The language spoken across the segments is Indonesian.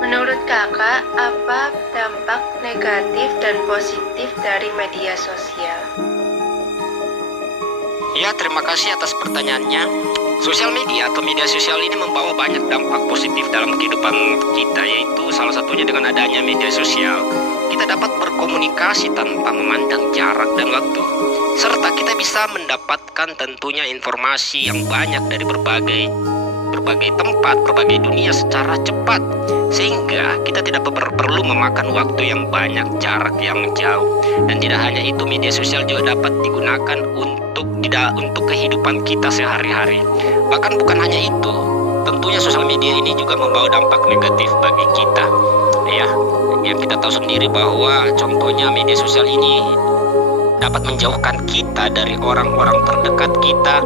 Menurut kakak, apa dampak negatif dan positif dari media sosial? Ya, terima kasih atas pertanyaannya. Sosial media atau media sosial ini membawa banyak dampak positif dalam kehidupan kita, yaitu salah satunya dengan adanya media sosial. Kita dapat berkomunikasi tanpa memandang jarak dan waktu, serta kita bisa mendapatkan tentunya informasi yang banyak dari berbagai tempat, berbagai dunia secara cepat, sehingga kita tidak perlu memakan waktu yang banyak, jarak yang jauh. Dan tidak hanya itu, media sosial juga dapat digunakan untuk kehidupan kita sehari-hari. Bahkan bukan hanya itu, tentunya sosial media ini juga membawa dampak negatif bagi kita. Ya, yang kita tahu sendiri bahwa contohnya media sosial ini dapat menjauhkan kita dari orang-orang terdekat kita.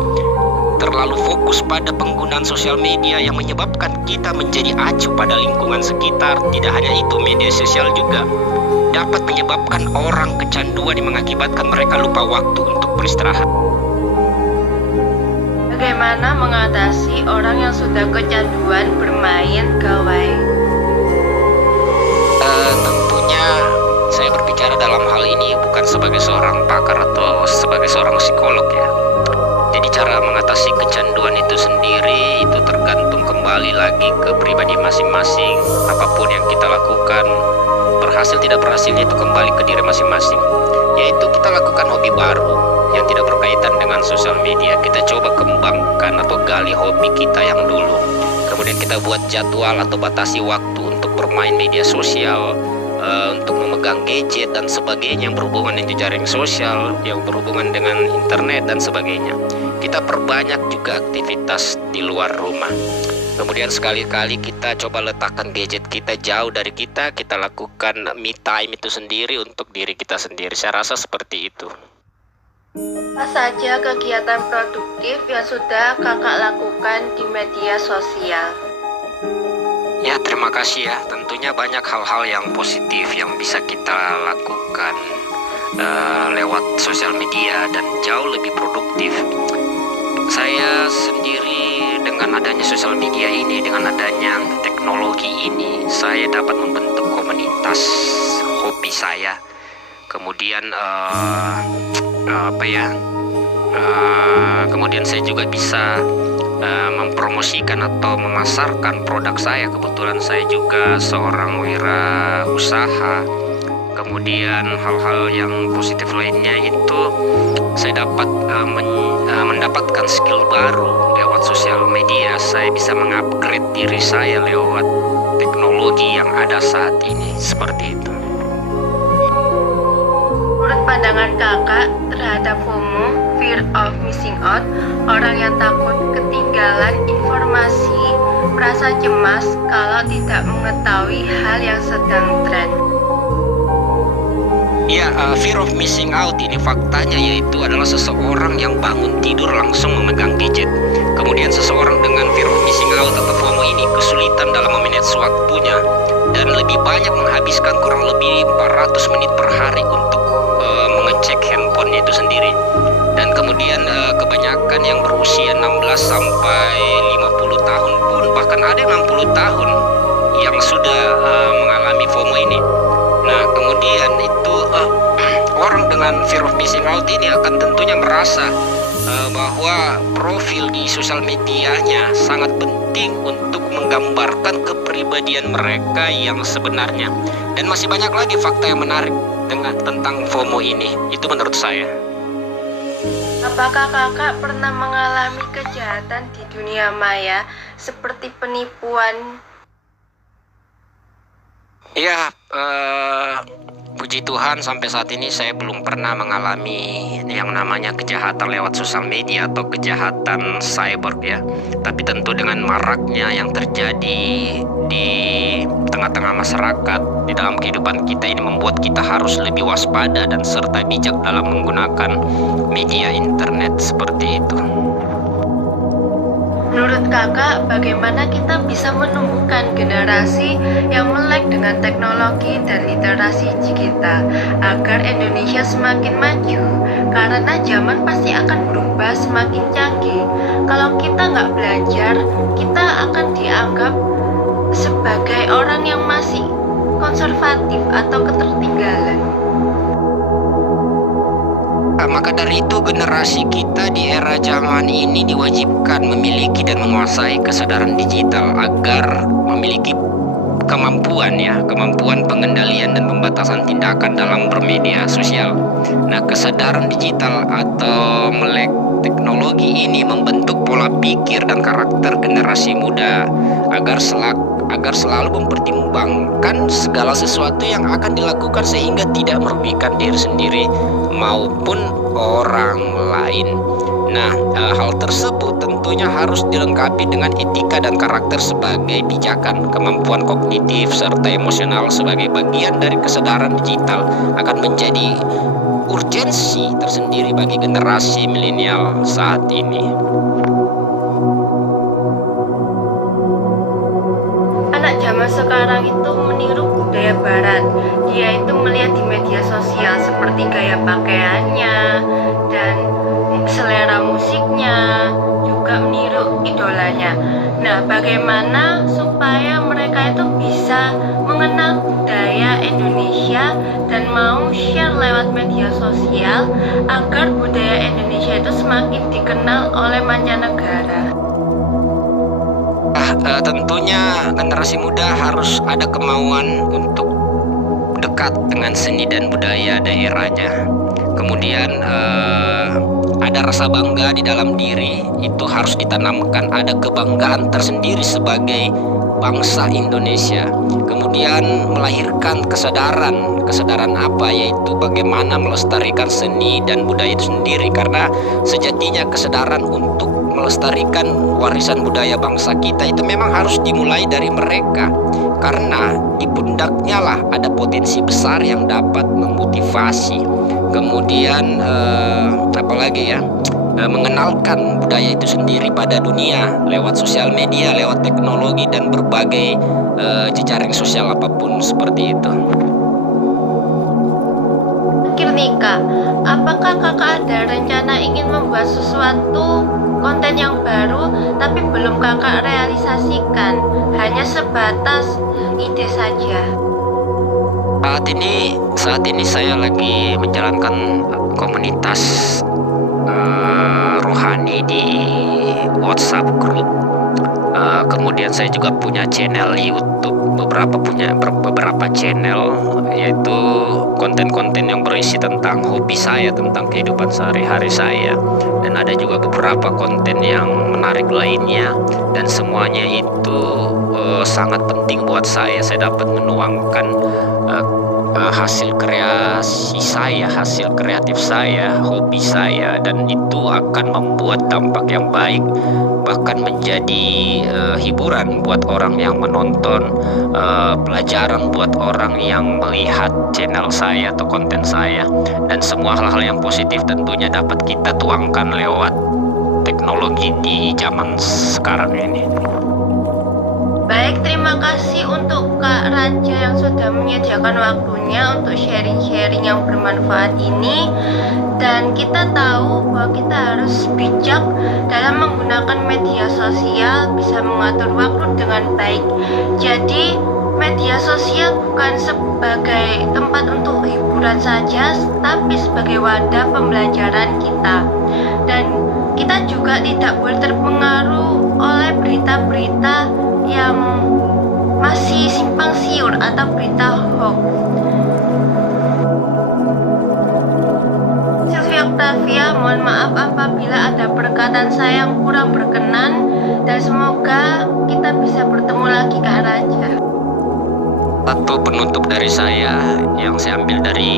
Terlalu fokus pada penggunaan sosial media yang menyebabkan kita menjadi acuh pada lingkungan sekitar. Tidak hanya itu, media sosial juga dapat menyebabkan orang kecanduan yang mengakibatkan mereka lupa waktu untuk beristirahat. Bagaimana mengatasi orang yang sudah kecanduan bermain gawai? Tentunya saya berbicara dalam hal ini bukan sebagai seorang pakar atau sebagai seorang psikolog ya. Jadi cara mengatasi kecanduan itu sendiri itu tergantung kembali lagi ke pribadi masing-masing. Apapun yang kita lakukan, berhasil tidak berhasilnya itu kembali ke diri masing-masing. Yaitu kita lakukan hobi baru yang tidak berkaitan dengan sosial media. Kita coba kembangkan atau gali hobi kita yang dulu. Kemudian kita buat jadwal atau batasi waktu untuk bermain media sosial, untuk memegang gadget dan sebagainya yang berhubungan dengan jaring sosial, yang berhubungan dengan internet dan sebagainya. Kita perbanyak juga aktivitas di luar rumah. Kemudian sekali-kali kita coba letakkan gadget kita jauh dari kita lakukan me time itu sendiri untuk diri kita sendiri. Saya rasa seperti itu. Apa saja kegiatan produktif yang sudah kakak lakukan di media sosial? Ya, terima kasih ya. Tentunya banyak hal-hal yang positif yang bisa kita lakukan lewat sosial media dan jauh lebih produktif. Saya sendiri dengan adanya sosial media ini, dengan adanya teknologi ini, saya dapat membentuk komunitas hobi saya. Kemudian kemudian saya juga bisa mempromosikan atau memasarkan produk saya. Kebetulan saya juga seorang wirausaha. Kemudian hal-hal yang positif lainnya itu saya dapat mendapatkan skill baru lewat sosial media. Saya bisa mengupgrade diri saya lewat teknologi yang ada saat ini. Seperti itu. Menurut pandangan kakak terhadap FOMO, fear of missing out, orang yang takut ketinggalan informasi, merasa cemas kalau tidak mengetahui hal yang sedang tren. Ya, fear of missing out ini faktanya yaitu adalah seseorang yang bangun tidur langsung memegang gadget. Kemudian seseorang dengan fear of missing out atau FOMO ini kesulitan dalam memanage waktunya dan lebih banyak menghabiskan kurang lebih 400 menit per hari untuk mengecek handphonenya itu sendiri. Dan kemudian kebanyakan yang berusia 16 sampai 50 tahun pun, bahkan ada yang 60 tahun yang sudah mengalami FOMO ini. Nah, kemudian itu orang dengan fear of missing out ini akan tentunya merasa bahwa profil di sosial medianya sangat penting untuk menggambarkan kepribadian mereka yang sebenarnya. Dan masih banyak lagi fakta yang menarik tentang FOMO ini. Itu menurut saya. Apakah kakak pernah mengalami kejahatan di dunia maya seperti penipuan? Ya, puji Tuhan sampai saat ini saya belum pernah mengalami yang namanya kejahatan lewat sosial media atau kejahatan cyber ya. Tapi tentu dengan maraknya yang terjadi di tengah-tengah masyarakat, di dalam kehidupan kita ini membuat kita harus lebih waspada dan serta bijak dalam menggunakan media internet seperti itu. Menurut kakak, bagaimana kita bisa menumbuhkan generasi yang melek dengan teknologi dan literasi digital agar Indonesia semakin maju? Karena zaman pasti akan berubah semakin canggih. Kalau kita nggak belajar dianggap sebagai orang yang masih konservatif atau ketertinggalan. Maka dari itu generasi kita di era zaman ini diwajibkan memiliki dan menguasai kesadaran digital agar memiliki kemampuan pengendalian dan pembatasan tindakan dalam bermedia sosial. Nah, kesadaran digital atau melek teknologi ini membentuk pola pikir dan karakter generasi muda agar selalu mempertimbangkan segala sesuatu yang akan dilakukan sehingga tidak merugikan diri sendiri maupun orang lain. Nah, hal tersebut tentunya harus dilengkapi dengan etika dan karakter sebagai pijakan, kemampuan kognitif serta emosional sebagai bagian dari kesadaran digital akan menjadi urgensi tersendiri bagi generasi milenial saat ini. Anak zaman sekarang itu meniru budaya barat. Dia itu melihat di media sosial seperti gaya pakaiannya dan selera musiknya, juga meniru idolanya. Nah, bagaimana supaya mereka itu bisa mengenal budaya Indonesia dan mau share lewat media sosial agar budaya Indonesia itu semakin dikenal oleh mancanegara? Tentunya generasi muda harus ada kemauan untuk dekat dengan seni dan budaya daerahnya. Kemudian ada rasa bangga di dalam diri, itu harus ditanamkan, ada kebanggaan tersendiri sebagai bangsa Indonesia. Kemudian melahirkan kesadaran apa, yaitu bagaimana melestarikan seni dan budaya itu sendiri, karena sejatinya kesadaran untuk melestarikan warisan budaya bangsa kita itu memang harus dimulai dari mereka, karena di pundaknya lah ada potensi besar yang dapat memotivasi. Kemudian mengenalkan budaya itu sendiri pada dunia lewat sosial media, lewat teknologi dan berbagai jejaring sosial apapun seperti itu. Akhir nikah, apakah kakak ada rencana ingin membuat sesuatu konten yang baru tapi belum kakak realisasikan, hanya sebatas ide saja? Saat ini saya lagi menjalankan komunitas rohani di WhatsApp group. Kemudian saya juga punya channel YouTube, beberapa channel, yaitu konten-konten yang berisi tentang hobi saya, tentang kehidupan sehari-hari saya, dan ada juga beberapa konten yang menarik lainnya, dan semuanya itu sangat penting buat saya. Saya dapat menuangkan hasil kreasi saya, hasil kreatif saya, hobi saya, dan itu akan membuat dampak yang baik, bahkan menjadi hiburan buat orang yang menonton, pelajaran buat orang yang melihat channel saya atau konten saya, dan semua hal-hal yang positif tentunya dapat kita tuangkan lewat teknologi di zaman sekarang ini. Baik, terima kasih untuk Kak Raja yang sudah menyediakan waktunya untuk sharing-sharing yang bermanfaat ini. Dan kita tahu bahwa kita harus bijak dalam menggunakan media sosial, bisa mengatur waktu dengan baik. Jadi, media sosial bukan sebagai tempat untuk hiburan saja, tapi sebagai wadah pembelajaran kita. Dan kita juga tidak boleh terpengaruh oleh berita-berita yang masih simpang siur atau berita hoax. Sylvia Octavia, mohon maaf apabila ada perkataan saya yang kurang berkenan, dan semoga kita bisa bertemu lagi, Kak Raja. Satu penutup dari saya yang saya ambil dari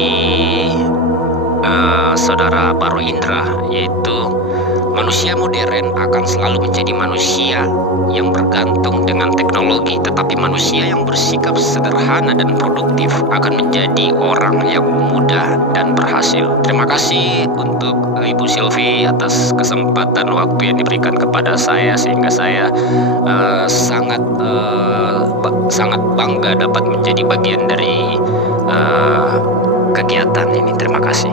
saudara Baru Indra, yaitu manusia modern akan selalu menjadi manusia yang bergantung dengan teknologi, tetapi manusia yang bersikap sederhana dan produktif akan menjadi orang yang mudah dan berhasil. Terima kasih untuk Ibu Sylvie atas kesempatan waktu yang diberikan kepada saya, sehingga saya sangat bangga dapat menjadi bagian dari kegiatan ini. Terima kasih.